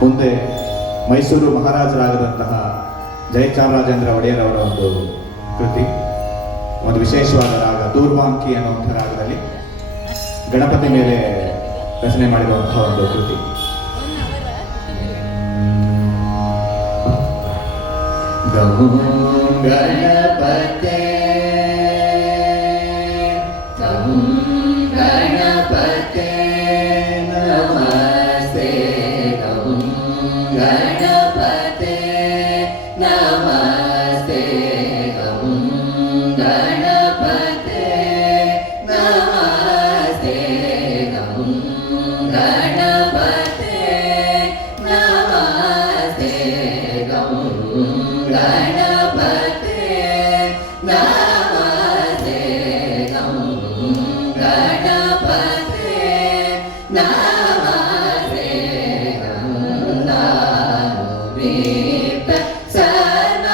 ಮುಂದೆ ಮೈಸೂರು ಮಹಾರಾಜರಾಗದಂತಹ ಜಯಚಾಮರಾಜೇಂದ್ರ ಒಡೆಯರ್ ಅವರ ಒಂದು ಕೃತಿ, ಒಂದು ವಿಶೇಷವಾದ ರಾಗ ದೂರ್ವಾಂಕಿ ಅನ್ನುವಂಥ ರಾಗದಲ್ಲಿ ಗಣಪತಿ ಮೇಲೆ ರಚನೆ ಮಾಡಿರುವಂತಹ ಒಂದು ಕೃತಿ. ಗಣಪತೆ ಗಣಪತೆ ನಮಸ್ತೆ ಗಣಪತೆ ನಮಸ್ತೆ ಗಣಪತೆ ನಮಸ್ತೆ ಗಣಪತೆ ನಮಸ್ತೆ ಗಣಪತೆ ನಮಸ್ತೆ ಗಣಪತೆ ನಮಸ್ತೆ ಗಣಪೀತ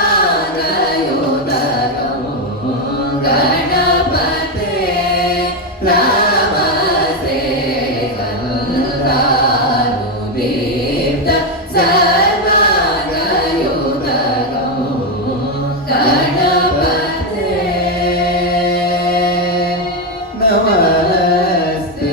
ಸನಾಗಯುತ ಗಣಪತೆ ನಮಸ್ತೆ ಗಣಪೀತ ಸನಾಗಯುತ ಗಣಪತೆ ನಮಸ್ತೆ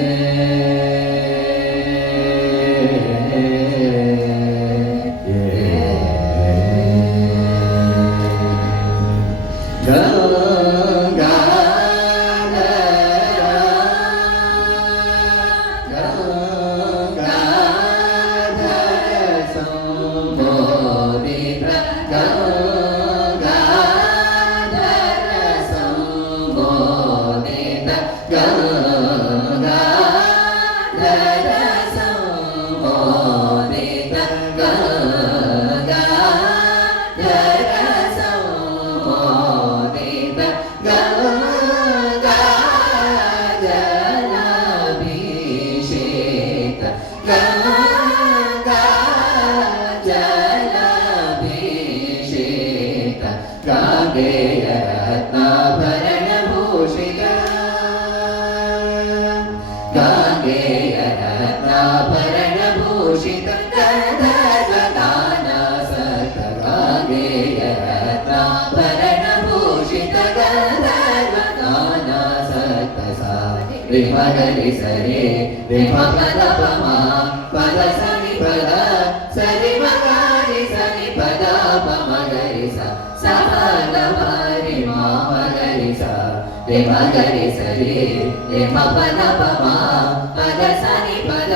ಗಾಂಗೇಯ ರತ್ನಾಭರಣಭೂಷಿತ ಗಾಂಗೇಯ ರತ್ನಾಭರಣಭೂಷಿತ ಗಂಧರ್ವಗಾನಾಸಕ್ತ ಗಾಂಗೇಯ ರತ್ನಾಭರಣಭೂಷಿತ ಗಂಧರ್ವಗಾನಾಸಕ್ತ ಸಾ ರಿ ಮಗರಿ ಸರಿ ರಿ ಪದ ಪಮ ಪದ ಸನಿ ಪದ ಸರಿ ಮಗರಿ ಸನಿ ಪದ ಪಮಗರಿ ಸ ಸಪದ ಮರಿ ಮಗರಿ ಸ ರಿ ಮಗರಿ ಸರಿ ರಿ ಪದ ಪಮ ಪದ ಸನಿ ಪದ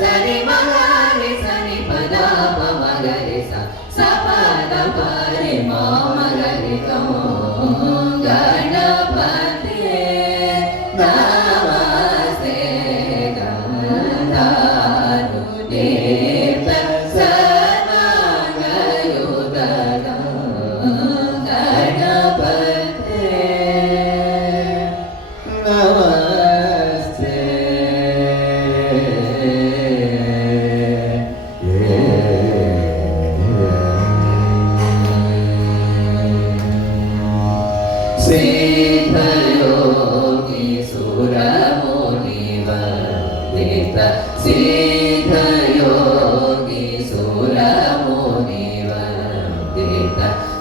ಸರಿ ಮಗರಿ ಸನಿ ಪದ ಪಮಗರಿ ಸ ಸಪದ ಮರಿ ಮಗರಿ ಕಮ ಗಣಪತಿ ನಮಸ್ತೆ ಗಣಪತಿ ಸನಾಗಯುತ ಗಣಪತಿ ನಮಸ್ತೆ ಸಿದ್ಧಯೋಗಿ ಸುರಮುನಿವಂದಿತ ಸಿದ್ಧಯೋಗಿ ಸುರಮುನಿವಂದಿತ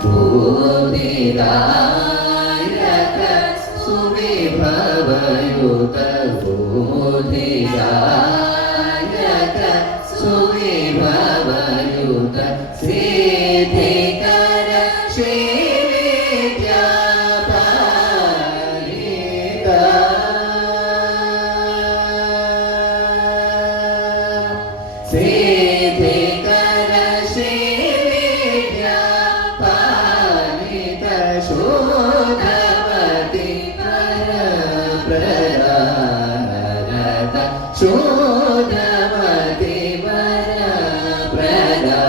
ಬುದ್ಧಿದಾಯಕ ಸುವಿಭವಯುತ ಬುದ್ಧಿದಾಯಕ ಸುವಿಭವಯುತ ಸಿದ್ಧಿಕರ ಶ್ರೀ ಸಿದ್ಧಿಕರ ಶ್ರೀ ವಿದ್ಯಾ ಪಾಲಿತ ಶೋಧವತಿ ಪರ ಪ್ರಧಾನರತ ಶೋಧವತಿ ಪರ ಪ್ರಧಾನರತ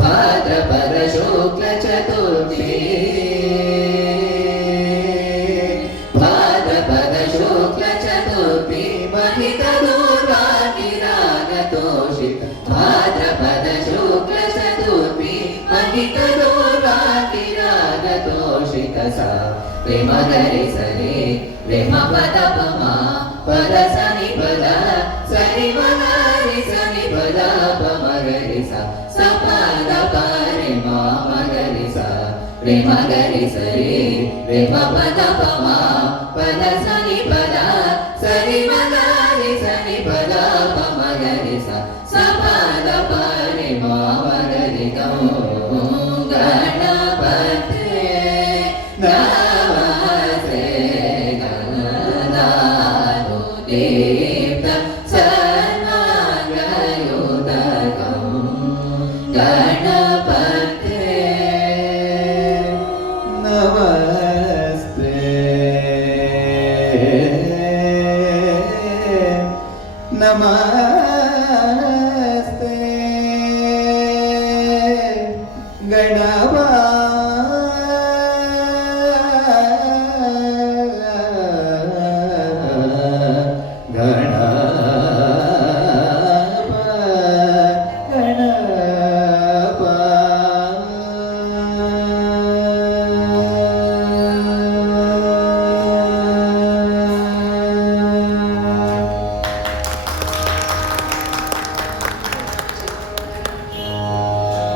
ಭಾದ್ರಪದ ಶುಕ್ಲ ಚತುರ್ಥಿ ಭಾದ್ರಪದ ಶುಕ್ಲ ಚತುರ್ಥಿ ಮಹಿತ ದೂರ್ವಾತಿರಾಗತೋಷಿತ ಭಾದ್ರಪದ ಶುಕ್ಲ ಚತುರ್ಥಿ ಮಹಿತ ದೂರ್ವಾತಿರಾಗತೋಷಿತ ಸ ರಿ ಮಗರಿ ಸರಿ ರಿ ಪದ ಪಮ ಪದ ಸನಿ ಪದ ಸರಿ ಮಗರಿ ಸನಿ ಪದ रे मगरि सरि रे पद पमा पद सनि पद सरि मगरि सनि पद पमगरि स पद परि मा मगरि गौ गणपते नमस्ते गणनाथो दीप्त सर्वाङ्गयुतकं गणपते नमस्ते नमः